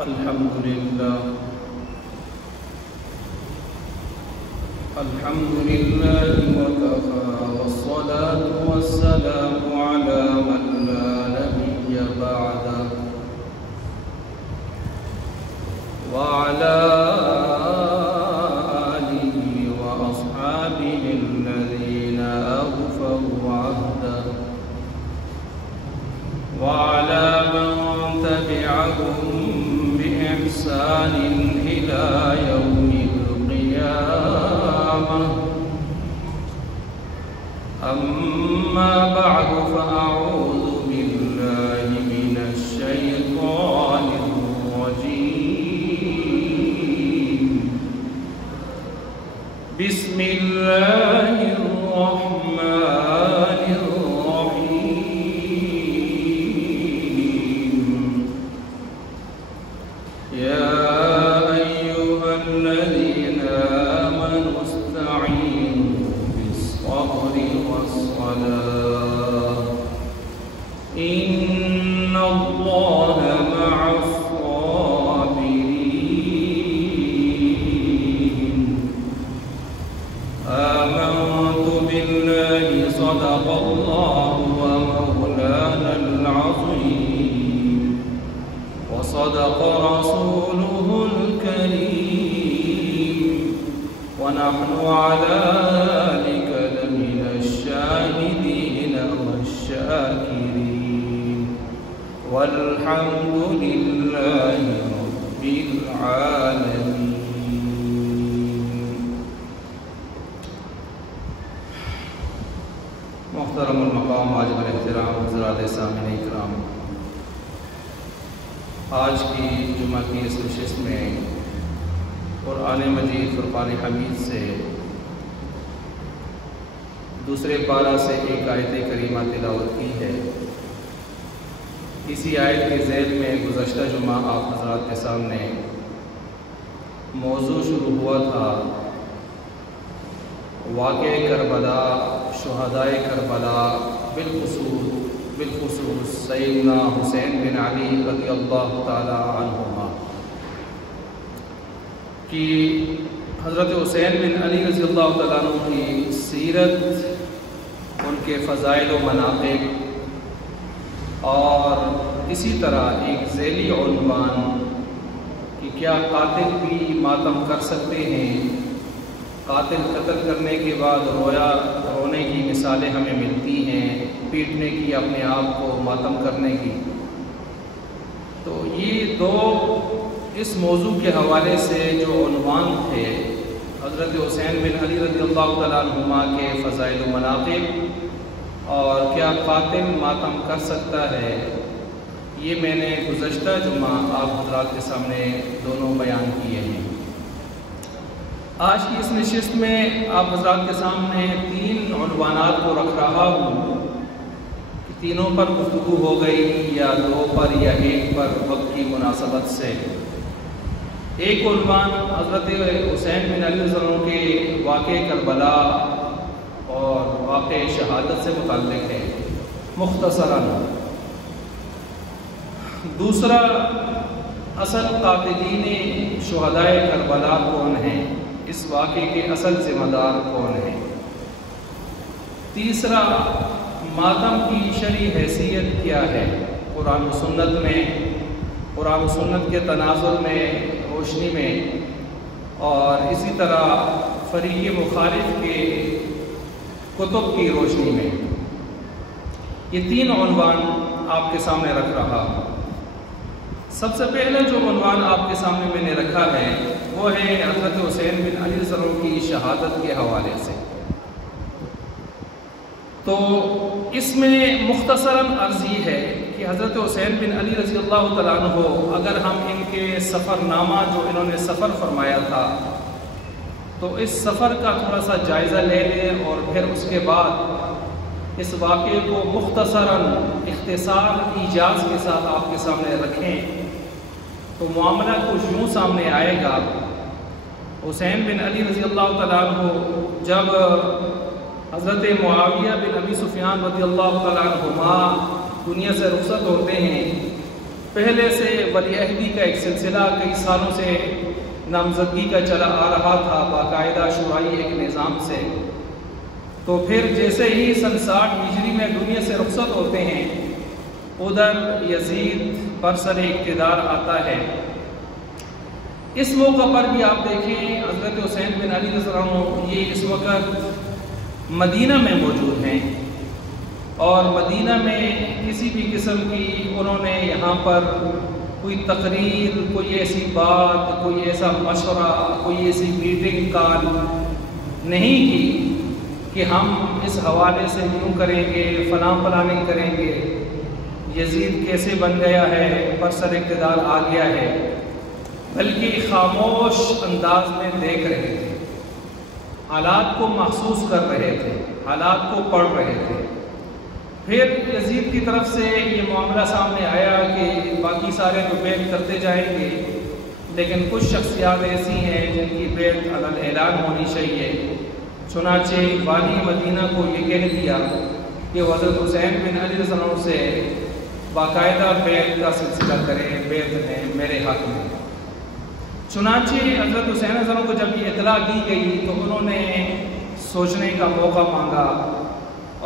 الحمد لله وكفى والصلاة والسلام على من لا نبي بعده وعلى آله وأصحابه الذين أوفوا عهده وعلى من تبعهم بإحسان إلى يوم القيامة. أما بعد فأعوذ بالله من الشيطان الرجيم. بسم الله الرحمن الرحيم. يا أيها الذين آمنوا استعينوا بالصبر والصلاة إن الله مع الصابرين. آمنت بالله صدق الله ومولانا العظيم وصدق رسوله الكريم ونحن على ذلك لمن الشاهدين والشاكرين والحمد لله رب العالمين. محترم المقام واجب الاحترام حضرات سامعین کرام، آج کی جمعہ کی اس نشست میں قرآن مجید فرقان حمید سے دوسرے پارہ سے ایک آیت کریمہ تلاوت کی ہے. اسی آیت کے ذیل میں گزشتہ جمعہ آپ حضرات کے سامنے موضوع شروع ہوا تھا واقع کربلا، شہدائے کربلا، بالخصوص سیدنا حسین بن علی رضی اللہ تعالی عنہما کہ حضرت حسین بن علی رضی اللہ تعالیٰ عنہ کی سیرت، ان کے فضائل و مناقب، اور اسی طرح ایک ذیلی عنوان کہ کیا قاتل بھی ماتم کر سکتے ہیں؟ قاتل قتل کرنے کے بعد رونے کی مثالیں ہمیں ملتی ہیں، پیٹنے کی، اپنے آپ کو ماتم کرنے کی. تو یہ دو اس موضوع کے حوالے سے جو عنوان تھے، حضرت حسین بن علی رضی اللہ تعالیٰ عنہما کے فضائل و مناقب اور کیا قاتل ماتم کر سکتا ہے، یہ میں نے گزشتہ جمعہ آپ حضرات کے سامنے دونوں بیان کیے ہیں. آج کی اس نشست میں آپ حضرات کے سامنے تین عنوانات کو رکھ رہا ہوں کہ تینوں پر گفتگو ہو گئی یا دو پر یا ایک پر وقت کی مناسبت سے. ایک عنوان حضرت حسین بن علی رضی اللہ عنہ کے واقع کربلا اور واقع شہادت سے متعلق ہے مختصراً. دوسرا، اصل قاتلین شہدائے کربلا کون ہیں، اس واقعے کے اصل ذمہ دار کون ہیں. تیسرا، ماتم کی شرعی حیثیت کیا ہے قرآن و سنت میں، قرآن و سنت کے تناظر میں، روشنی میں، اور اسی طرح فریق مخالف کے کتب کی روشنی میں. یہ تین عنوان آپ کے سامنے رکھ رہا ہوں. سب سے پہلے جو عنوان آپ کے سامنے میں نے رکھا ہے وہ ہے حضرت حسین بن علی رضی اللہ عنہ کی شہادت کے حوالے سے. تو اس میں مختصراً عرض یہ ہے کہ حضرت حسین بن علی رضی اللہ تعالیٰ عنہ، اگر ہم ان کے سفر نامہ جو انہوں نے سفر فرمایا تھا تو اس سفر کا تھوڑا سا جائزہ لے لیں اور پھر اس کے بعد اس واقعے کو مختصراً اختصار ایجاز کے ساتھ آپ کے سامنے رکھیں تو معاملہ کچھ یوں سامنے آئے گا. حسین بن علی رضی اللہ تعالیٰ عنہ جب حضرت معاویہ بن ابی سفیان رضی اللہ تعالیٰ عنہما دنیا سے رخصت ہوتے ہیں پہلے سے ولی عہدی کا ایک سلسلہ کئی سالوں سے نامزدگی کا چلا آ رہا تھا باقاعدہ شورائیہ ایک نظام سے، تو پھر جیسے ہی سن 60 ہجری میں دنیا سے رخصت ہوتے ہیں ادھر یزید برسر اقتدار آتا ہے۔ اس موقع پر بھی آپ دیکھیں حضرت حسین بن علی رضی اللہ عنہ یہ اس وقت مدینہ میں موجود ہیں، اور مدینہ میں کسی بھی قسم کی انہوں نے یہاں پر کوئی تقریر، کوئی ایسی بات، کوئی ایسا مشورہ، کوئی ایسی میٹنگ کال نہیں کی کہ ہم اس حوالے سے یوں کریں گے، فلاں پلاننگ کریں گے، یزید کیسے بن گیا ہے، برسر اقتدار آ گیا ہے، بلکہ خاموش انداز میں دیکھ رہے تھے، حالات کو محسوس کر رہے تھے، حالات کو پڑھ رہے تھے۔ پھر یزید کی طرف سے یہ معاملہ سامنے آیا کہ باقی سارے تو بیعت کرتے جائیں گے، لیکن کچھ شخصیات ایسی ہیں جن کی بیعت علی الاعلان ہونی چاہیے۔ چنانچہ والی مدینہ کو یہ کہہ دیا کہ حضرت حسین بن علی رضی اللہ عنہ سے باقاعدہ بیعت کا سلسلہ کریں، بیعت ہے میرے حق میں۔ چنانچہ حضرت حسین رضی اللہ عنہ کو جب یہ اطلاع دی گئی تو انہوں نے سوچنے کا موقع مانگا،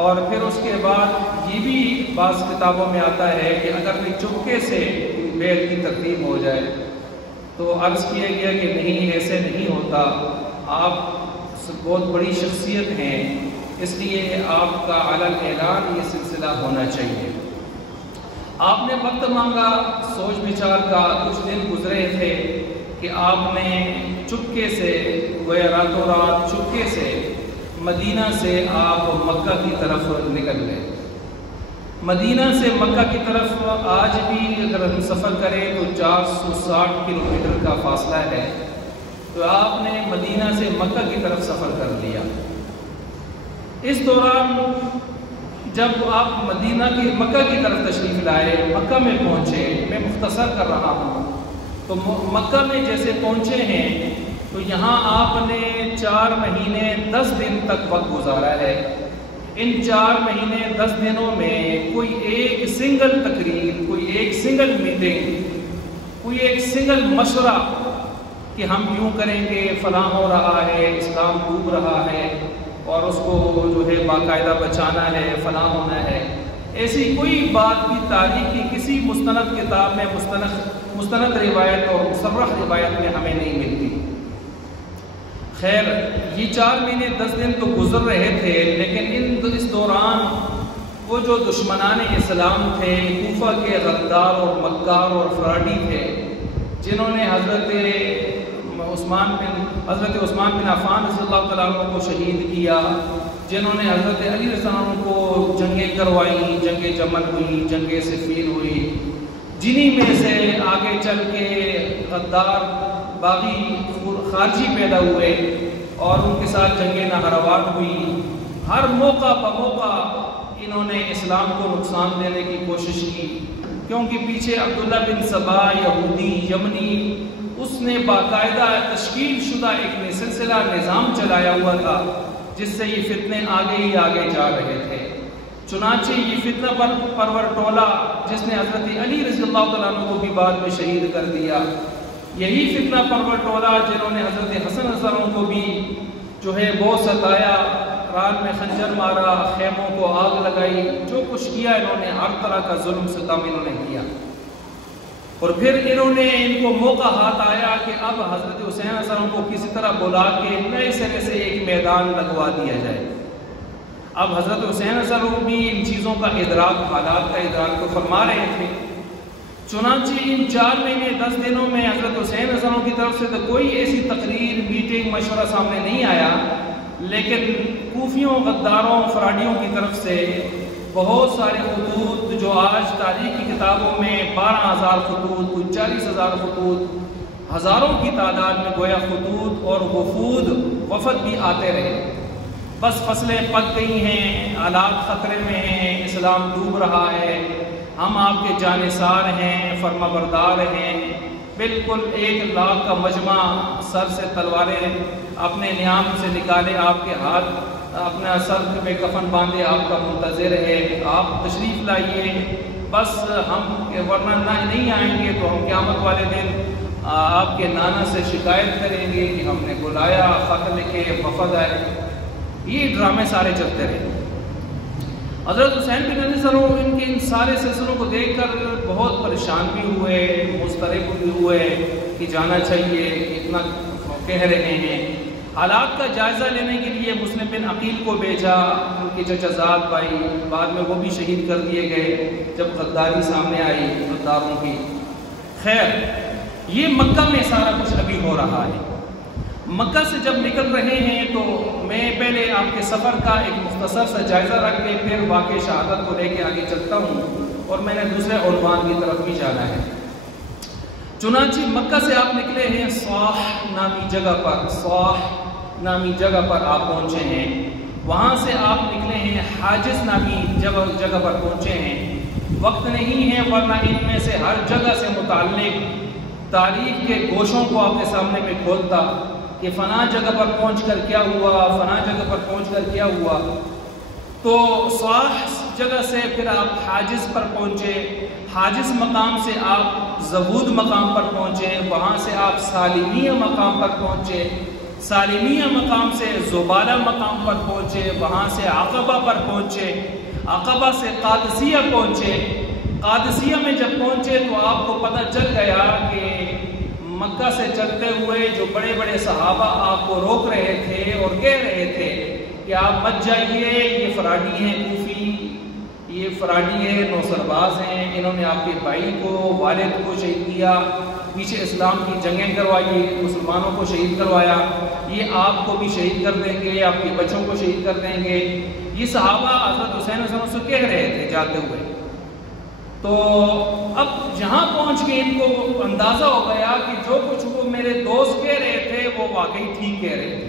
اور پھر اس کے بعد یہ بھی بعض کتابوں میں آتا ہے کہ اگر کوئی چپکے سے بیعت کی ترتیب ہو جائے تو عرض کیا گیا کہ نہیں، ایسے نہیں ہوتا، آپ بہت بڑی شخصیت ہیں، اس لیے آپ کا علی الاعلان یہ سلسلہ ہونا چاہیے۔ آپ نے وقت مانگا سوچ بچار کا، کچھ دن گزرے تھے کہ آپ نے چپکے سے راتوں رات چپکے سے مدینہ سے آپ مکہ کی طرف نکل گئے۔ مدینہ سے مکہ کی طرف آج بھی اگر ہم سفر کریں تو 460 کلومیٹر کا فاصلہ ہے، تو آپ نے مدینہ سے مکہ کی طرف سفر کر لیا۔ اس دوران جب آپ مدینہ کی مکہ کی طرف تشریف لائے، مکہ میں پہنچے، میں مختصر کر رہا ہوں، تو مکہ میں جیسے پہنچے ہیں تو یہاں آپ نے 4 مہینے 10 دن تک وقت گزارا ہے۔ ان 4 مہینے 10 دنوں میں کوئی ایک سنگل تقریر، کوئی ایک سنگل میٹنگ، کوئی ایک سنگل مشورہ کہ ہم یوں کریں گے، فلاں ہو رہا ہے، اسلام ڈوب رہا ہے اور اس کو جو ہے باقاعدہ بچانا ہے، فلاں ہونا ہے، ایسی کوئی بات بھی تاریخ کی کسی مستند کتاب میں مستند روایت اور مصرح روایت میں ہمیں نہیں ملتی۔ خیر، یہ 4 مہینے 10 دن تو گزر رہے تھے، لیکن اس دوران وہ جو دشمنان اسلام تھے، کوفہ کے غدار اور مکار اور فراڈی تھے، جنہوں نے حضرت عثمان بن عفان رضی اللہ تعالیٰ عنہ کو شہید کیا، جنہوں نے حضرت علی رضی اللہ عنہ کو جنگیں کروائیں، جنگ جمل ہوئی، جنگ صفین ہوئی، جنہی میں سے آگے چل کے غدار باغی خارجی پیدا ہوئے اور ان کے ساتھ جنگ نہروان ہوئی۔ ہر موقع بموقع انہوں نے اسلام کو نقصان دینے کی کوشش کی، کیونکہ پیچھے عبداللہ بن سبا یہودی یمنی، اس نے باقاعدہ تشکیل شدہ ایک سلسلہ نظام چلایا ہوا تھا جس سے یہ فتنے آگے ہی آگے جا رہے تھے۔ چنانچہ یہ فتنہ پرور ٹولہ جس نے حضرت علی رضی اللہ تعالیٰ عنہ کو بھی بعد میں شہید کر دیا، یہی فتنہ پرور ٹولہ جنہوں نے حضرت حسن رضی اللہ عنہ کو بھی جو ہے بہت ستایا، ران میں خنجر مارا، خیموں کو آگ لگائی، جو کچھ کیا انہوں نے، ہر طرح کا ظلم ستم انہوں نے کیا۔ اور پھر انہوں نے ان کو موقع ہاتھ آیا کہ اب حضرت حسین رضی اللہ عنہ کو کسی طرح بلا کے نئے سرے سے ایک میدان لگوا دیا جائے۔ اب حضرت حسین رضی اللہ عنہ بھی ان چیزوں کا ادراک، حالات کا ادراک تو فرما رہے تھے۔ چنانچہ ان 4 مہینے 10 دنوں میں حضرت حسین رضی اللہ عنہ کی طرف سے تو کوئی ایسی تقریر، میٹنگ، مشورہ سامنے نہیں آیا، لیکن کوفیوں، غداروں، فراڈیوں کی طرف سے بہت سارے خطوط جو آج تاریخ کی کتابوں میں 12,000 خطوط، کوئی 40,000 خطوط، ہزاروں کی تعداد میں گویا خطوط اور وفد بھی آتے رہے۔ بس فصلیں پک گئی ہیں، حالات خطرے میں ہیں، اسلام ڈوب رہا ہے، ہم آپ کے جانثار ہیں، فرما بردار ہیں، بالکل 1 لاکھ کا مجمع سر سے تلواریں اپنے نیام سے نکالے، آپ کے ہاتھ اپنا سر پہ کفن باندھے آپ کا منتظر ہے، آپ تشریف لائیے، بس ہم ورنہ نہیں آئیں گے تو ہم قیامت والے دن آپ کے نانا سے شکایت کریں گے کہ ہم نے بلایا، خط لکھے، وفد آئے. یہ ڈرامے سارے چلتے رہے. حضرت حسین بن علی ضرور ان کے ان سارے سلسلوں کو دیکھ کر بہت پریشان بھی ہوئے، مضطرب بھی ہوئے کہ جانا چاہیے، اتنا کہہ رہے ہیں. حالات کا جائزہ لینے کے لیے مسلم بن عقیل کو بھیجا، ان کے چچا زاد بھائی، بعد میں وہ بھی شہید کر دیے گئے جب غداری سامنے آئی غداروں کی. خیر، یہ مکہ میں سارا کچھ ابھی ہو رہا ہے. مکہ سے جب نکل رہے ہیں تو میں پہلے آپ کے سفر کا ایک مختصر سا جائزہ رکھ کے پھر واقع شہادت کو لے کے آگے چلتا ہوں، اور میں نے دوسرے عنوان کی طرف بھی جانا ہے. چنانچہ مکہ سے آپ نکلے ہیں صاح نامی جگہ پر، صاح نامی جگہ پر آپ پہنچے ہیں. وہاں سے آپ نکلے ہیں حاجز نامی جگہ پر پہنچے ہیں. وقت نہیں ہے ورنہ ان میں سے ہر جگہ سے متعلق تاریخ کے گوشوں کو آپ کے سامنے میں کھولتا کہ فلاں جگہ پر پہنچ کر کیا ہوا، فلاں جگہ پر پہنچ کر کیا ہوا. تو صاح جگہ سے پھر آپ حاجز پر پہنچے، حاجز مقام سے آپ زبود مقام پر پہنچے، وہاں سے آپ سالمیہ مقام پر پہنچے، سالمیہ مقام سے زبالہ مقام پر پہنچے، وہاں سے عقبہ پر پہنچے، عقبہ سے قادسیہ پہنچے. قادسیہ میں جب پہنچے تو آپ کو پتہ چل گیا کہ مکہ سے چلتے ہوئے جو بڑے بڑے صحابہ آپ کو روک رہے تھے اور کہہ رہے تھے کہ آپ مت جائیے، یہ فراڈی ہیں، کوفی، یہ فراڈی ہے، نوسرباز ہیں، انہوں نے آپ کے بھائی کو، والد کو شہید کیا، پیچھے اسلام کی جنگیں کروائی، مسلمانوں کو شہید کروایا، یہ آپ کو بھی شہید کر دیں گے، آپ کے بچوں کو شہید کر دیں گے. یہ صحابہ حضرت حسین سے کہہ رہے تھے جاتے ہوئے. تو اب جہاں پہنچ کے ان کو اندازہ ہو گیا کہ جو کچھ وہ میرے دوست کہہ رہے تھے وہ واقعی ٹھیک کہہ رہے تھے،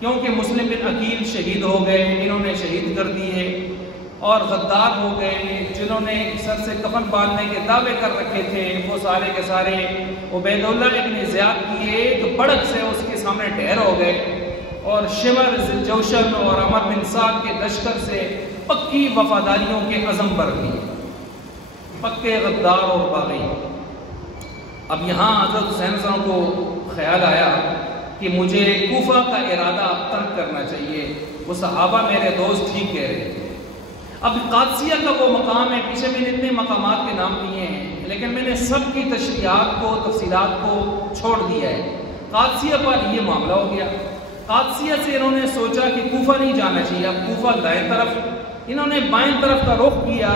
کیونکہ مسلم بن عقیل شہید ہو گئے، انہوں نے شہید کر دیے، اور غدار ہو گئے جنہوں نے سر سے کفن باندھنے کے دعوے کر رکھے تھے، وہ سارے کے سارے عبید اللہ ابن زیاد کی ایک بڑک سے اس کے سامنے ڈھیر ہو گئے، اور شمر، ذوالجوشن اور عمر بن سعد کے لشکر سے پکی وفاداریوں کے عزم پر بھی پکے غدار اور باغی. اب یہاں حضرت حسین صاحب کو خیال آیا کہ مجھے کوفہ کا ارادہ اب ترک کرنا چاہیے، وہ صحابہ میرے دوست ٹھیک کہہ رہے تھے. اب قادسیہ کا وہ مقام ہے، پیچھے میں نے اتنے مقامات کے نام لیے ہیں لیکن میں نے سب کی تشریحات کو، تفصیلات کو چھوڑ دیا ہے. قادسیہ پر یہ معاملہ ہو گیا. قادسیہ سے انہوں نے سوچا کہ کوفہ نہیں جانا چاہیے، اب کوفہ دائیں طرف، انہوں نے بائیں طرف کا رخ کیا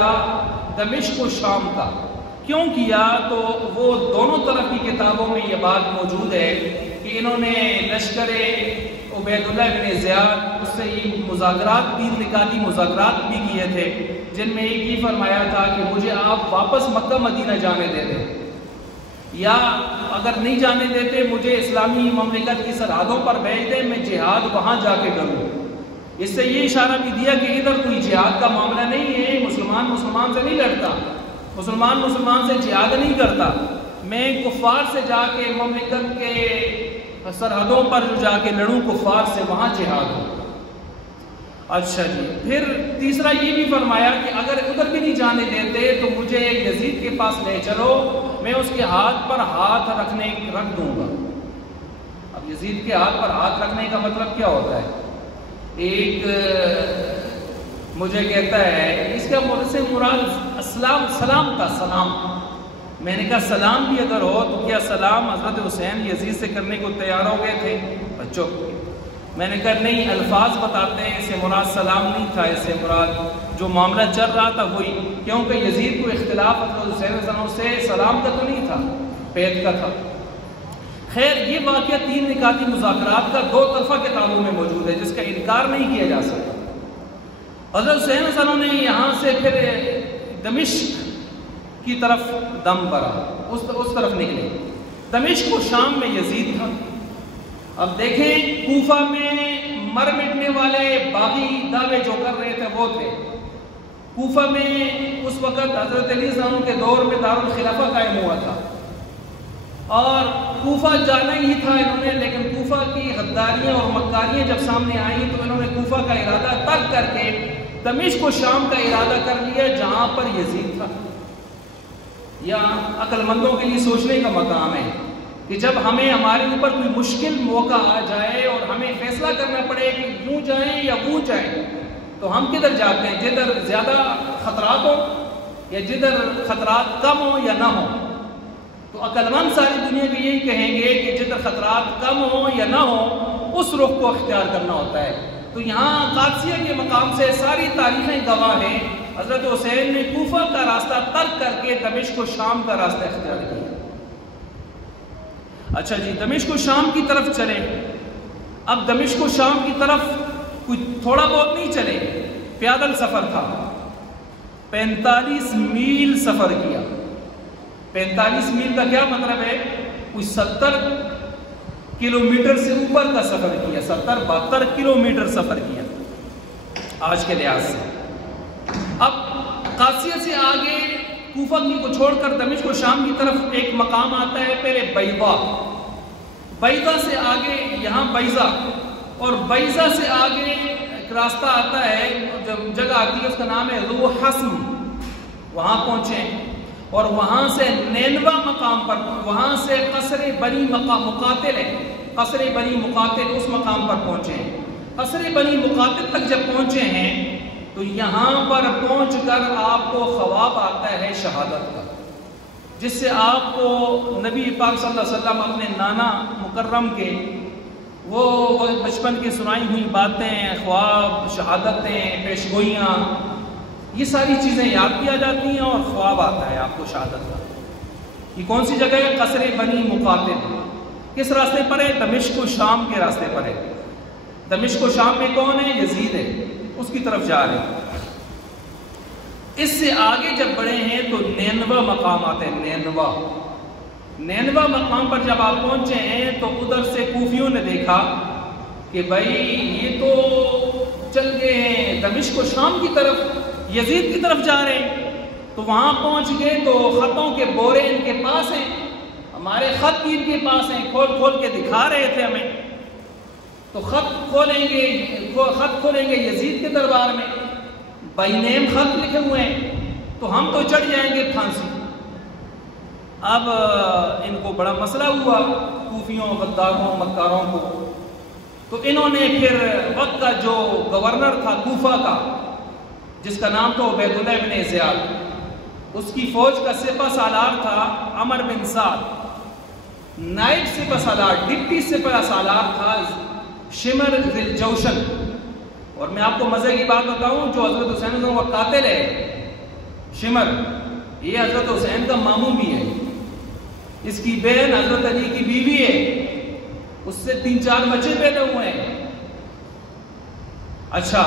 دمشق و شام کا. کیوں کیا؟ تو وہ دونوں طرف کی کتابوں میں یہ بات موجود ہے کہ انہوں نے لشکر عبید اللہ بن زیاد اس سے یہ مذاکرات بھی، نکاتی مذاکرات بھی کیے تھے، جن میں ایک یہ فرمایا تھا کہ مجھے آپ واپس مکہ مدینہ جانے دے دیں، یا اگر نہیں جانے دیتے مجھے اسلامی مملکت کی سرحدوں پر بھیج دیں، میں جہاد وہاں جا کے کروں. اس سے یہ اشارہ بھی دیا کہ ادھر کوئی جہاد کا معاملہ نہیں ہے، مسلمان مسلمان سے نہیں لڑتا، مسلمان مسلمان سے جہاد نہیں کرتا، میں کفار سے جا کے مملکت کے سرحدوں پر جو جا کے لڑوں کفار سے، وہاں جہاد ہو. اچھا جی، پھر تیسرا یہ بھی فرمایا کہ اگر ادھر بھی نہیں جانے دیتے تو مجھے یزید کے پاس لے چلو، میں اس کے ہاتھ پر ہاتھ رکھ دوں گا. اب یزید کے ہاتھ پر ہاتھ رکھنے کا مطلب کیا ہوتا ہے؟ ایک مجھے کہتا ہے اس کا سے مراد سلام کا سلام. میں نے کہا سلام بھی اگر ہو تو کیا سلام حضرت حسین یزید سے کرنے کو تیار ہو گئے تھے بچوں؟ میں نے کہا نہیں، الفاظ بتاتے ہیں، اس سے مراد سلام نہیں تھا، اس سے مراد جو معاملہ چل رہا تھا وہی، کیونکہ یزید کو اختلاف حضرت حسین سے سلام کا تو نہیں تھا، بیعت کا تھا. خیر، یہ واقعہ 3 نکاتی مذاکرات کا 2 طرفہ کتابوں میں موجود ہے جس کا انکار نہیں کیا جا سکتا. حضرت حسین صاحب نے یہاں سے پھر دمشق کی طرف دم بھرا، اس طرف نکلے. دمشق و شام میں یزید تھا. اب دیکھیں کوفہ میں مر مٹنے والے باغی دعوے جو کر رہے تھے وہ تھے. کوفہ میں اس وقت حضرت علی صاحب کے دور میں دارالخلافہ قائم ہوا تھا اور کوفہ جانا ہی تھا انہوں نے، لیکن کوفہ کی غداریاں اور مکاریاں جب سامنے آئیں تو انہوں نے کوفہ کا ارادہ ترک کر کے دمشق و شام کا ارادہ کر لیا جہاں پر یزید تھا. یا عقل مندوں کے لیے سوچنے کا مقام ہے کہ جب ہمیں ہمارے اوپر کوئی مشکل موقع آ جائے اور ہمیں فیصلہ کرنا پڑے کہ یوں جائیں یا وہ جائیں، تو ہم کدھر جاتے ہیں؟ جدھر زیادہ خطرات ہو یا جدھر خطرات کم ہو یا نہ ہو؟ تو عقل مند ساری دنیا کو یہی کہیں گے کہ جدھر خطرات کم ہو یا نہ ہو اس رخ کو اختیار کرنا ہوتا ہے۔ تو یہاں قادسیہ کے مقام سے ساری تاریخیں گواہ ہیں، حضرت حسین نے کوفہ کا راستہ ترک کر کے دمشق و شام کا راستہ اختیار کیا۔ اچھا جی، دمشق و شام کی طرف چلیں۔ اب دمشق و شام کی طرف کوئی تھوڑا بہت نہیں چلے، پیادل سفر تھا، 45 میل سفر کیا۔ 45 میل کا کیا مطلب ہے؟ کوئی 70 کلومیٹر سے اوپر کا سفر کیا، 70-72 کلومیٹر سفر کیا آج کے لحاظ سے۔ اب قادسیہ سے آگے کوفہ کو چھوڑ کر دمشق و شام کی طرف ایک مقام آتا ہے، پہلے بیضا سے آگے یہاں بیضا، اور بیضا سے آگے ایک راستہ آتا ہے، جب جگہ آتی ہے اس کا نام ہے ذو حسم، وہاں پہنچے، اور وہاں سے نینوا مقام پر، وہاں سے قصر بنی مقاتل ہے، قصر بنی مقاتل اس مقام پر پہنچے۔ قصر بنی مقاتل تک جب پہنچے ہیں تو یہاں پر پہنچ کر آپ کو خواب آتا ہے شہادت کا، جس سے آپ کو نبی پاک صلی اللہ علیہ وسلم اپنے نانا مکرم کے وہ بچپن کی سنائی ہوئی باتیں، خواب، شہادتیں، پیشگوئیاں، یہ ساری چیزیں یاد کیا جاتی ہیں اور خواب آتا ہے آپ کو شہادت کا۔ یہ کون سی جگہ ہے؟ قصر بنی مقاتل۔ کس راستے پر ہے؟ دمشق و شام کے راستے پر ہے۔ دمشق و شام میں کون ہے؟ یزید ہے، اس کی طرف جا رہے ہیں۔ اس سے آگے جب بڑھے ہیں تو نینوا مقام آتے ہیں۔ نینوا مقام پر جب آپ پہنچے ہیں تو ادھر سے کوفیوں نے دیکھا کہ بھائی یہ تو چل گئے ہیں دمشق و شام کی طرف، یزید کی طرف جا رہے ہیں۔ تو وہاں پہنچ گئے تو خطوں کے بورے ان کے پاس ہیں، ہمارے خط بھی ان کے پاس ہیں، کھول کے دکھا رہے تھے ہمیں۔ تو خط کھولیں گے یزید کے دربار میں، بائی نیم خط لکھے ہوئے ہیں، تو ہم تو چڑھ جائیں گے پھانسی۔ اب ان کو بڑا مسئلہ ہوا کوفیوں، غداروں، مکاروں کو۔ تو انہوں نے پھر وقت کا جو گورنر تھا کوفہ کا، جس کا نام تھا عبید اللہ بن زیاد، اس کی فوج کا سپہ سالار تھا عمر بن سعد، نائب سپہ سالار، ڈپٹی سپہ سالار تھا شمر ذی الجوشن۔ اور میں آپ کو مزے کی بات بتاؤں، جو حضرت حسین کا قاتل ہے شمر، یہ حضرت حسین کا ماموں بھی ہے، اس کی بہن حضرت علی کی بیوی ہے، اس سے 3-4 بچے پیدا ہوئے ہیں۔ اچھا،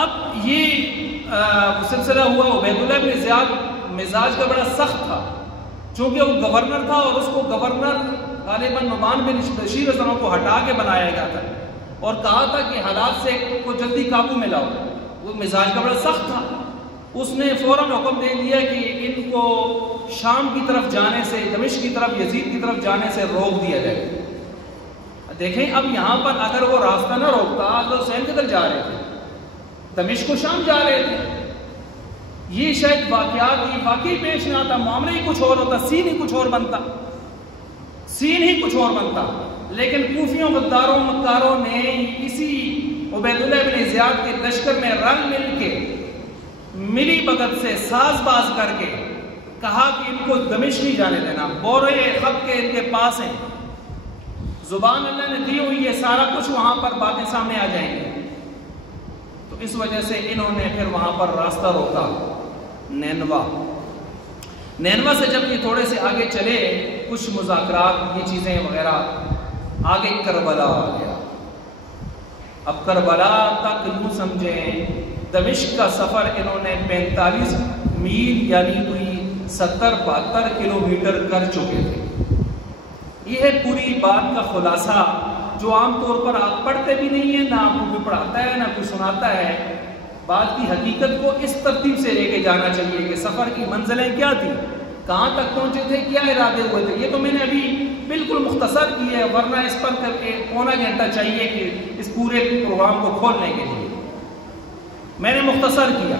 اب یہ سلسلہ ہوا، عبید اللہ بن زیاد مزاج کا بڑا سخت تھا، چونکہ وہ گورنر تھا اور اس کو گورنر غالباً نعمان بن بشیر رضی اللہ عنہ کو ہٹا کے بنایا گیا تھا، اور کہا تھا کہ حالات سے کو جلدی قابو میں لاؤ۔ وہ مزاج کا بڑا سخت تھا، اس نے فوراً حکم دے دیا کہ ان کو شام کی طرف جانے سے، دمشق کی طرف، یزید کی طرف جانے سے روک دیا جائے۔ دیکھیں اب یہاں پر اگر وہ راستہ نہ روکتا تو حسین کدھر جا رہے تھے؟ دمشق و شام جا رہے تھے۔ یہ شاید واقعات یہ واقعی پیش نہ آتا، معاملہ ہی کچھ اور ہوتا، سین ہی کچھ اور بنتا، لیکن کوفیوں، غداروں، مکاروں نے اسی عبید اللہ بن زیاد کے لشکر میں رل مل کے، ملی بگت سے، ساز باز کر کے کہا کہ ان کو دمشق نہیں جانے دینا، بورے خط کے ان کے پاس ہیں، زبان اللہ نے دی ہوئی ہے، سارا کچھ وہاں پر باتیں سامنے آ جائیں گے۔ تو اس وجہ سے انہوں نے پھر وہاں پر راستہ روکا، نینوا سے جب یہ تھوڑے سے آگے چلے، کچھ مذاکرات، یہ چیزیں وغیرہ، آگے کربلا آ گیا۔ اب کربلا تک یوں سمجھیں دمشق کا سفر انہوں نے 45 میل یعنی کوئی 70-72 کلومیٹر کر چکے تھے۔ یہ ہے پوری بات کا خلاصہ، جو عام طور پر آپ پڑھتے بھی نہیں ہیں، نہ آپ کو کوئی پڑھاتا ہے، نہ کوئی سناتا ہے۔ بات کی حقیقت کو اس ترتیب سے لے کے جانا چاہیے کہ سفر کی منزلیں کیا تھیں، کہاں تک پہنچے تھے، کیا ارادے ہوئے تھے۔ یہ تو میں نے ابھی بالکل مختصر کی ہے، ورنہ اس پر کر کے پونا گھنٹہ چاہیے کہ اس پورے پروگرام کو کھولنے کے لیے میں نے مختصر کیا۔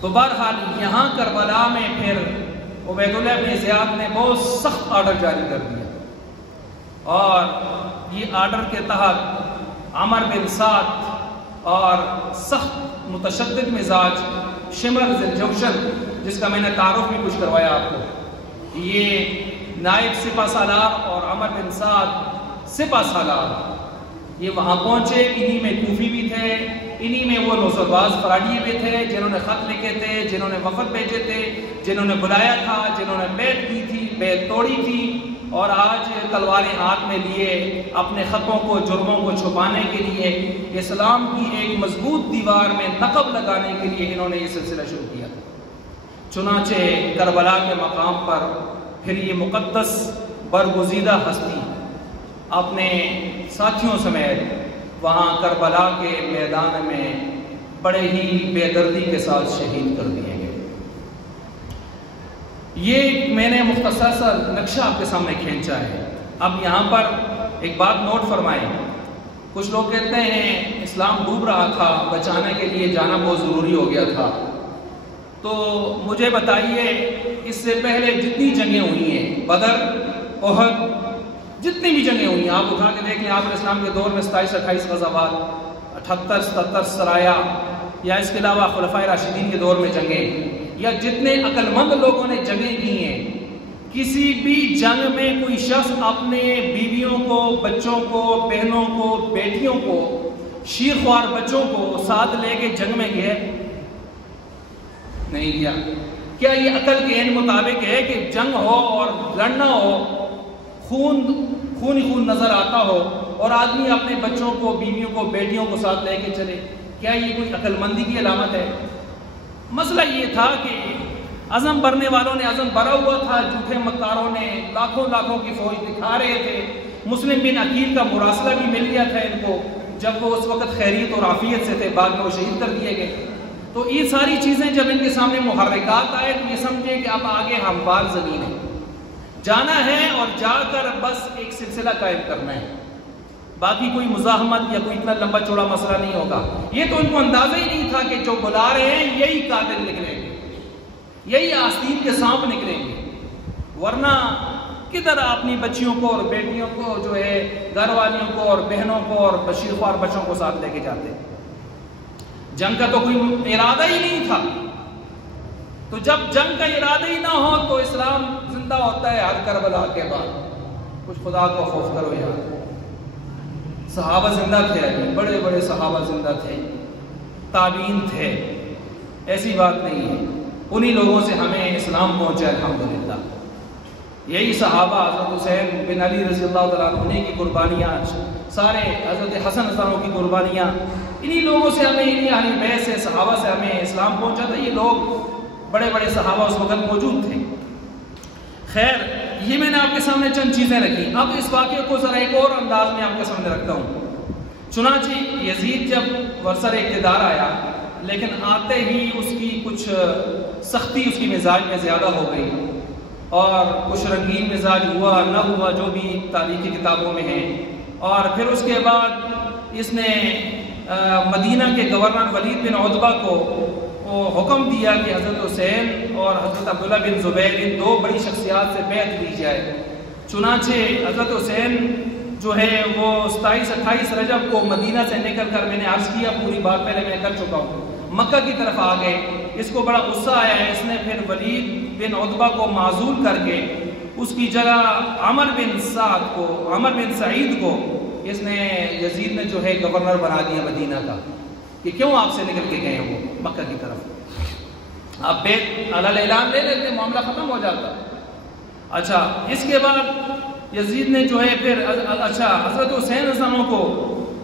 تو بہرحال یہاں کربلا میں پھر عبید اللہ بن زیاد نے بہت سخت آرڈر جاری کر دیا، اور یہ آرڈر کے تحت عمر بن سعد اور سخت متشدد مزاج شمر ذی الجوشن، جس کا میں نے تعارف بھی کچھ کروایا آپ کو، یہ نائب سپہ سالار اور عمر بن سعد سپہ سالار، یہ وہاں پہنچے۔ انہی میں کوفی بھی تھے، انہی میں وہ نوسرباز فراڈی بھی تھے جنہوں نے خط لکھے تھے، جنہوں نے وفد بھیجے تھے، جنہوں نے بلایا تھا، جنہوں نے بیعت کی تھی، بیعت توڑی تھی، اور آج تلواریں ہاتھ میں لیے اپنے خطوں کو، جرموں کو چھپانے کے لیے، اسلام کی ایک مضبوط دیوار میں نقب لگانے کے لیے انہوں نے یہ سلسلہ شروع کیا تھا۔ چنانچہ کربلا کے مقام پر پھر یہ مقدس برگزیدہ ہستی اپنے ساتھیوں سمیت وہاں کربلا کے میدان میں بڑے ہی بے دردی کے ساتھ شہید کر دیے گئے۔ یہ میں نے مختصر سا نقشہ آپ کے سامنے کھینچا ہے۔ اب یہاں پر ایک بات نوٹ فرمائیں، کچھ لوگ کہتے ہیں اسلام ڈوب رہا تھا، بچانے کے لیے جانا بہت ضروری ہو گیا تھا، تو مجھے بتائیے اس سے پہلے جتنی جنگیں ہوئی ہیں، بدر، احد، جتنی بھی جنگیں ہوئی ہیں آپ اٹھا کے دیکھ لیں، آپ اسلام کے دور میں 27-28 غزوات، 78-77 سرایا، یا اس کے علاوہ خلفائے راشدین کے دور میں جنگیں، یا جتنے عقل مند لوگوں نے جنگیں کی ہیں، کسی بھی جنگ میں کوئی شخص اپنے بیویوں کو، بچوں کو، بہنوں کو، بیٹیوں کو، شیر خوار بچوں کو ساتھ لے کے جنگ میں گئے؟ نہیں گیا۔ کیا یہ عقل کے عین مطابق ہے کہ جنگ ہو اور لڑنا ہو، خون ہی خون نظر آتا ہو، اور آدمی اپنے بچوں کو، بیویوں کو، بیٹیوں کو ساتھ لے کے چلے؟ کیا یہ کوئی عقل مندی کی علامت ہے؟ مسئلہ یہ تھا کہ عزم برنے والوں نے عزم بھرا ہوا تھا، جھوٹے مکاروں نے لاکھوں لاکھوں کی فوج دکھا رہے تھے۔ مسلم بن عقیل کا مراسلہ بھی مل گیا تھا ان کو، جب وہ اس وقت خیریت اور عافیت سے تھے، بعد میں وہ شہید کر دیے گئے۔ تو یہ ساری چیزیں جب ان کے سامنے محرکات آئے تو یہ سمجھے کہ اب آگے ہموار زمین ہے، جانا ہے اور جا کر بس ایک سلسلہ قائم کرنا ہے، باقی کوئی مزاحمت یا کوئی اتنا لمبا چوڑا مسئلہ نہیں ہوگا۔ یہ تو ان کو اندازہ ہی نہیں تھا کہ جو بلا رہے ہیں یہی قاتل نکلیں گے، یہی آستین کے سانپ نکلیں گے، ورنہ کدھر اپنی بچیوں کو اور بیٹیوں کو، جو ہے گھر والیوں کو اور بہنوں کو اور بشیر خوار بچوں کو ساتھ لے کے جاتے۔ جنگ کا تو کوئی ارادہ ہی نہیں تھا، تو جب جنگ کا ارادہ ہی نہ ہو تو اسلام زندہ ہوتا ہے ہر کربلا کے بعد۔ کچھ خدا کو خوف کرو یار، صحابہ زندہ تھے، بڑے بڑے صحابہ زندہ تھے، تابعین تھے، ایسی بات نہیں ہے، انہی لوگوں سے ہمیں اسلام پہنچا الحمدللہ۔ یہی صحابہ، حضرت حسین بن علی رضی اللہ تعالیٰ عنہ کی قربانیاں، سارے حضرت حسن رضی اللہ عنہ کی قربانیاں، انہی لوگوں سے ہمیں، انہی اہل بیت سے، صحابہ سے ہمیں اسلام پہنچا تھا۔ یہ لوگ بڑے بڑے صحابہ اس وقت موجود تھے۔ خیر، یہ میں نے آپ کے سامنے چند چیزیں رکھی۔ اب اس واقعے کو ذرا ایک اور انداز میں آپ کے سامنے رکھتا ہوں۔ چنانچہ یزید جب ورثر اقتدار آیا، لیکن آتے ہی اس کی کچھ سختی اس کی مزاج میں زیادہ ہو گئی، اور کچھ رنگین مزاج ہوا نہ ہوا جو بھی تاریخی کتابوں میں ہے۔ اور پھر اس کے بعد اس نے مدینہ کے گورنر ولید بن عتبہ کو حکم دیا کہ حضرت حسین اور حضرت عبداللہ بن زبیر، ان دو بڑی شخصیات سے بیعت لی جائے۔ چنانچہ حضرت حسین جو ہے وہ 27-28 رجب کو مدینہ سے نکل کر، میں نے عرض کیا پوری بات پہلے میں کر چکا ہوں، مکہ کی طرف آ گئے۔ اس کو بڑا غصہ آیا ہے، اس نے پھر ولید بن عتبہ کو معزول کر کے اس کی جگہ عمر بن سعید کو اس نے، یزید نے جو ہے گورنر بنا دیا مدینہ کا، کہ کیوں آپ سے نکل کے گئے وہ مکہ کی طرف، آپ بیت علی اعلان لے لیتے، معاملہ ختم ہو جاتا۔ اچھا، اس کے بعد یزید نے جو ہے پھر حضرت حسین رضی اللہ عنہ کو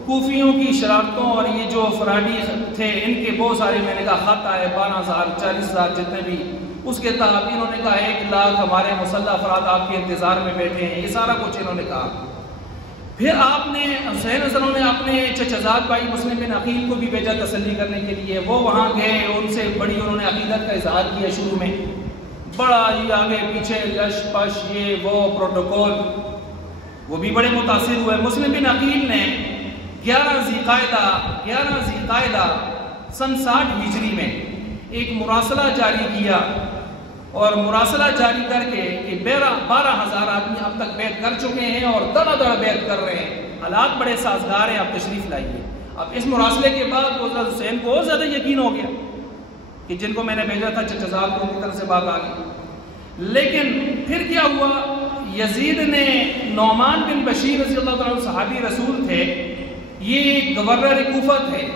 کوفیوں کی شرارتوں اور یہ جو فراڈی تھے ان کے بہت سارے، میں نے کہا خط آئے، 12,000 40,000 جتنے بھی، اس کے تحت انہوں نے کہا 1 لاکھ ہمارے مسلح افراد آپ کے انتظار میں بیٹھے ہیں، یہ سارا کچھ انہوں نے کہا۔ پھر آپ نے حسین رضی اللہ عنہ نے اپنے چچزاد بھائی مسلم بن عقیل کو بھی بھیجا تسلی کرنے کے لیے، وہ وہاں گئے، ان سے بڑی انہوں نے عقیدت کا اظہار کیا شروع میں، بڑا ہی آگے پیچھے لش پش یہ وہ پروٹوکول، وہ بھی بڑے متاثر ہوئے۔ مسلم بن عقیل نے 11 ذی قعدہ سن 60 ہجری میں ایک مراسلہ جاری کیا اور مراسلہ جاری کر کے کہ 12,000 آدمی اب تک بیعت کر چکے ہیں اور دڑا دڑ بیعت کر رہے ہیں، حالات بڑے سازگار ہیں، آپ تشریف لائیے۔ اب اس مراسلے کے بعد حضرت حسین کو اور زیادہ یقین ہو گیا کہ جن کو میں نے بھیجا تھا چچا صاحب کی طرف سے بات آ گئی۔ لیکن پھر کیا ہوا، یزید نے نعمان بن بشیر رضی اللہ تعالیٰ صحابی رسول تھے، یہ گورنر کوفہ تھے،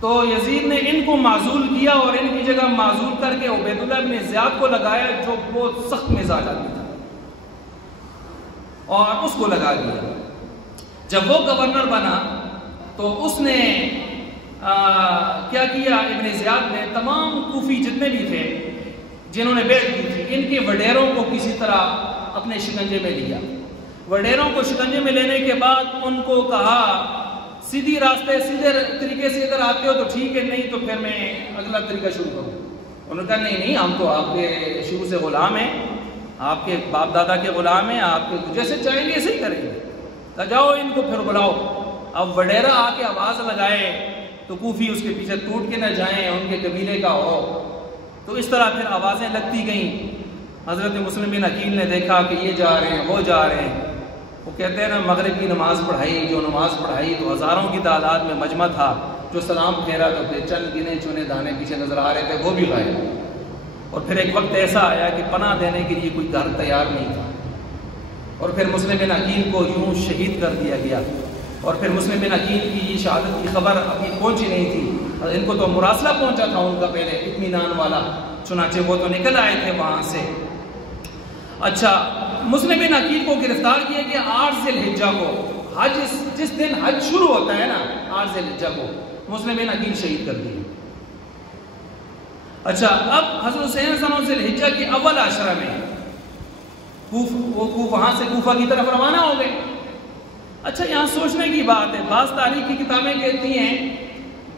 تو یزید نے ان کو معزول کیا اور ان کی جگہ معزول کر کے عبید اللہ بن زیاد کو لگایا جو بہت سخت مزاج آدمی تھا، اور اس کو لگا دیا۔ جب وہ گورنر بنا تو اس نے کیا کیا، ابن زیاد نے تمام کوفی جتنے بھی تھے جنہوں نے بیعت کی تھی، ان کے وڈیروں کو کسی طرح اپنے شکنجے میں لیا۔ وڈیروں کو شکنجے میں لینے کے بعد ان کو کہا سیدھی راستے سیدھے طریقے سے ادھر آتے ہو تو ٹھیک ہے، نہیں تو پھر میں اگلا طریقہ شروع کروں۔ انہوں نے کہا نہیں، ہم تو آپ کے شروع سے غلام ہیں، آپ کے باپ دادا کے غلام ہیں، آپ کے جیسے چاہیں گے ایسے ہی کریں گے۔ کہا جاؤ ان کو پھر بلاؤ۔ اب وڈیرا آ کے آواز لگائے تو کوفی اس کے پیچھے ٹوٹ کے نہ جائیں، ان کے قبیلے کا ہو، تو اس طرح پھر آوازیں لگتی گئیں۔ حضرت مسلم بن عقیل نے دیکھا کہ یہ جا رہے ہیں، وہ جا رہے ہیں، وہ کہتے ہیں نا مغرب کی نماز پڑھائی، جو نماز پڑھائی تو ہزاروں کی تعداد میں مجمع تھا، جو سلام پھیرا تو پھر چند گنے چنے دانے پیچھے نظر آ رہے تھے، وہ بھی غائب۔ اور پھر ایک وقت ایسا آیا کہ پناہ دینے کے لیے کوئی گھر تیار نہیں تھا، اور پھر مسلم بن عقیل کو یوں شہید کر دیا گیا۔ اور پھر مسلم بن عقیل کی یہ شہادت کی خبر ابھی پہنچی نہیں تھی، ان کو تو مراسلہ پہنچا تھا ان کا پہلے اطمینان والا، چنانچہ وہ تو نکل آئے تھے وہاں سے۔ اچھا، مسلم بن عقیل کو گرفتار کیا گیا 8 ذی الحجہ کو، حج جس دن حج شروع ہوتا ہے نا 8 ذی الحجہ کو مسلم بن عقیل شہید کر دیے۔ اچھا، اب حضرت حسین سنہ ذی الحجہ کے اول عشرہ میں وہ وہاں سے کوفہ کی طرف روانہ ہو گئے۔ اچھا، یہاں سوچنے کی بات ہے، بعض تاریخ کی کتابیں کہتی ہیں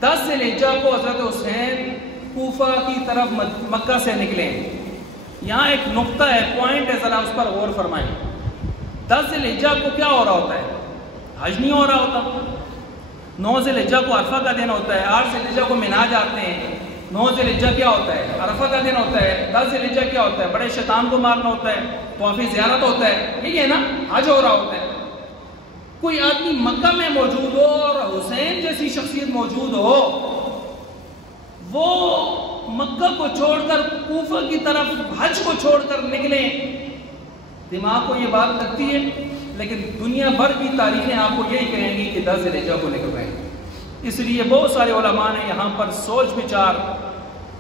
10 ذی الحجہ کو حضرت حسین کوفہ کی طرف مکہ سے نکلے۔ یہاں ایک نقطہ ہے، پوائنٹ ہے، ذرا اس پر غور فرمائیں۔ 10 ذی الحجہ کو کیا ہو رہا ہوتا ہے؟ حج نہیں ہو رہا ہوتا۔ 9 ذی الحجہ کو عرفہ کا دن ہوتا ہے، 8 ذی الحجہ کو منا جاتے ہیں، 9 ذی الحجہ کیا ہوتا ہے؟ عرفہ کا دن ہوتا ہے، 10 ذی الحجہ کیا ہوتا ہے؟ بڑے شیطان کو مارنا ہوتا ہے، طواف زیارت ہوتا ہے، یہی ہے نا، حج ہو رہا ہوتا ہے۔ کوئی آدمی مکہ میں موجود ہو اور حسین جیسی شخصیت موجود ہو، وہ مکہ کو چھوڑ کر کوفہ کی طرف حج کو چھوڑ کر نکلیں، دماغ کو یہ بات لگتی ہے، لیکن دنیا بھر کی تاریخیں آپ کو یہی کہیں گی کہ 10 ذی الحجہ کو نکل رہے ہیں۔ اس لیے بہت سارے علماء نے یہاں پر سوچ بچار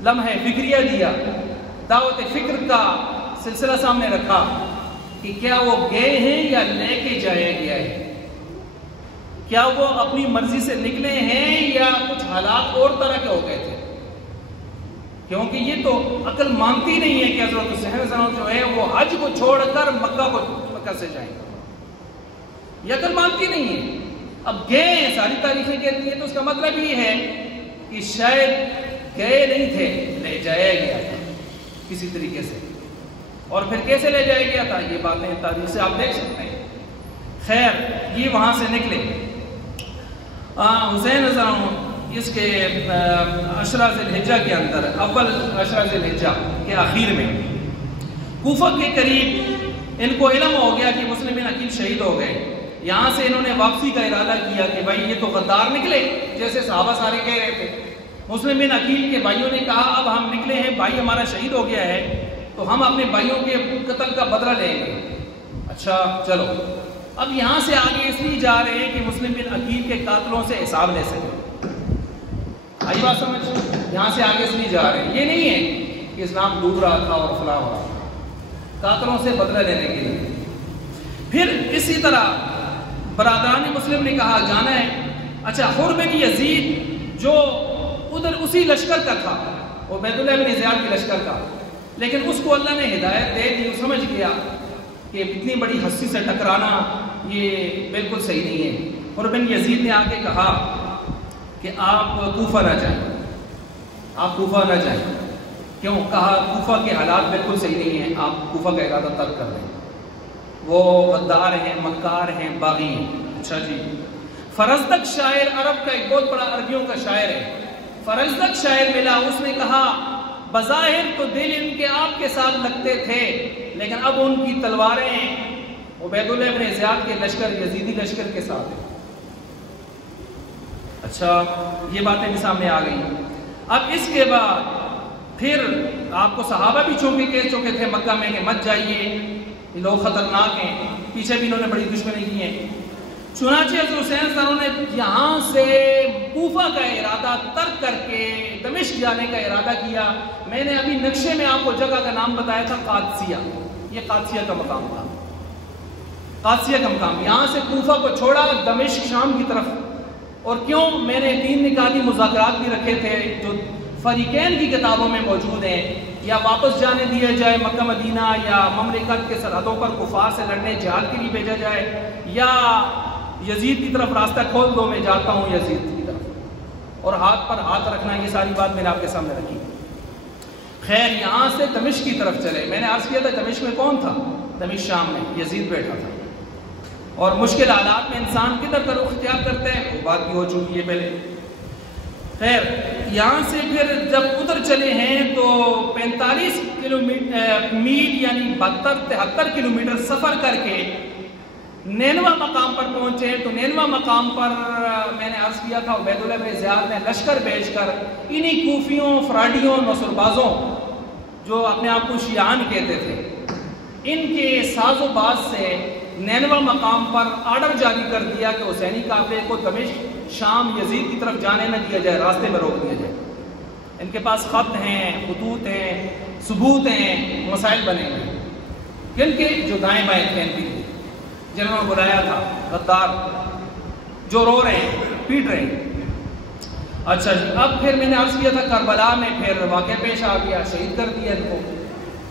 لمحہ فکریہ دیا، دعوت فکر کا سلسلہ سامنے رکھا کہ کیا وہ گئے ہیں یا لے کے جایا گیا ہے، کیا وہ اپنی مرضی سے نکلے ہیں یا کچھ حالات اور طرح کے ہو گئے تھے، کیونکہ یہ تو عقل مانتی نہیں ہے کہ حضرت حسین جو ہے وہ حج کو چھوڑ کر مکہ سے جائیں، یہ عقل مانتی نہیں ہے۔ اب گئے ہیں، ساری تاریخیں کہتی ہیں، تو اس کا مطلب یہ ہے کہ شاید گئے نہیں تھے، لے جایا گیا تھا کسی طریقے سے، اور پھر کیسے لے جایا گیا تھا یہ باتیں تاریخ سے آپ دیکھ سکتے ہیں۔ خیر، یہ وہاں سے نکلے حسین رضی اللہ عنہ اس کے 10 ذی الحجہ کے اندر، اول 10 ذی الحجہ کے آخر میں کوفہ کے قریب ان کو علم ہو گیا کہ مسلم بن عقیل شہید ہو گئے۔ یہاں سے انہوں نے واپسی کا ارادہ کیا کہ بھائی یہ تو غدار نکلے، جیسے صحابہ سارے کہہ رہے تھے۔ مسلم بن عقیل کے بھائیوں نے کہا اب ہم نکلے ہیں، بھائی ہمارا شہید ہو گیا ہے، تو ہم اپنے بھائیوں کے قتل کا بدلہ لیں گے۔ اچھا چلو، اب یہاں سے آگے اس لیے جا رہے ہیں کہ مسلم بن عقیل کے قاتلوں سے حساب لے سکیں۔ آئی بات سمجھ؟ یہاں سے آگے اس لیے جا رہے ہیں، یہ نہیں ہے کہ اسلام ڈوب رہا تھا اور فلاں ہوا، قاتلوں سے بدلہ لینے کے لیے۔ پھر اسی طرح برادران مسلم نے کہا جانا ہے۔ اچھا، حر بن یزید جو ادھر اسی لشکر کا تھا، عبید اللہ بن زیاد کے لشکر کا، لیکن اس کو اللہ نے ہدایت دے دی، وہ سمجھ گیا کہ اتنی بڑی ہستی سے ٹکرانا یہ بالکل صحیح نہیں ہے۔ حر بن یزید نے آ کے کہا کہ آپ کوفہ نہ جائیں، آپ کوفہ نہ جائیں۔ کیوں؟ کہا کوفہ کے حالات بالکل صحیح نہیں ہیں، آپ کوفہ کا ارادہ ترک کر دیں، وہ غدار ہیں، مکار ہیں، باغی ہیں۔ اچھا جی، فرزدق شاعر عرب کا ایک بہت بڑا عربیوں کا شاعر ہے، فرزدق شاعر ملا، اس نے کہا بظاہر تو دل ان کے آپ کے ساتھ لگتے تھے، لیکن اب ان کی تلواریں عبید اللہ ابن زیاد کے لشکر، یزیدی لشکر کے ساتھ ہیں۔ اچھا، یہ باتیں بھی سامنے آ گئی۔ اب اس کے بعد پھر آپ کو صحابہ بھی چونکہ کہہ چکے تھے مکہ میں کہ مت جائیے، یہ لوگ خطرناک ہیں، پیچھے بھی انہوں نے بڑی دشمنی کی ہیں۔ چنانچہ حضرت حسین سروں نے یہاں سے کوفہ کا ارادہ ترک کر کے دمشق جانے کا ارادہ کیا۔ میں نے ابھی نقشے میں آپ کو جگہ کا نام بتایا تھا، قادسیہ، یہ قادسیہ کا مقام تھا، قادسیہ کا مقام۔ یہاں سے کوفہ کو چھوڑا، دمشق شام کی طرف۔ اور کیوں؟ میں نے 3 نکالی مذاکرات بھی رکھے تھے جو فریقین کی کتابوں میں موجود ہیں، یا واپس جانے دیا جائے مکہ مدینہ، یا مملکت کے سرحدوں پر کفار سے لڑنے جہاد کے لیے بھیجا جائے، یا یزید کی طرف راستہ کھول دو، میں جاتا ہوں یزید کی طرف، اور ہاتھ پر ہاتھ رکھنا، یہ ساری بات میں نے آپ کے سامنے رکھی۔ خیر، یہاں سے دمشق کی طرف چلے۔ میں نے عرض کیا تھا دمشق میں کون تھا؟ دمشق شام میں یزید بیٹھا تھا، اور مشکل حالات میں انسان کدھر کا رخ اختیار کرتے ہیں، وہ بات بھی ہو چکی ہے پہلے۔ خیر، یہاں سے پھر جب ادھر چلے ہیں تو 45 میل یعنی 72-73 کلومیٹر سفر کر کے نینوا مقام پر پہنچے۔ تو نینوا مقام پر میں نے عرض کیا تھا عبید اللہ بن زیاد نے لشکر بھیج کر انہی کوفیوں، فراڈیوں، نصر بازوں جو اپنے آپ کو شیعان کہتے تھے، ان کے ساز و باز سے نینوا مقام پر آرڈر جاری کر دیا کہ حسینی قافلے کو دمشق، شام، یزید کی طرف جانے نہ دیا جائے، راستے میں روک دیا جائے۔ ان کے پاس خط ہیں، خطوط ہیں، ثبوت ہیں، مسائل بنے ہوئے، جن کے جو دائیں بائیں تھے، جنہوں نے بلایا تھا غدار، جو رو رہے ہیں، پیٹ رہے ہیں۔ اچھا جی، اب پھر میں نے عرض کیا تھا کربلا میں پھر واقعہ پیش آ گیا، شہید کر دیا ان کو،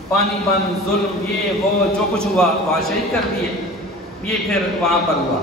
پانی بند، ظلم، یہ وہ جو کچھ ہوا وہاں شہید کر دیے۔ یہ پھر وہاں پر ہوا۔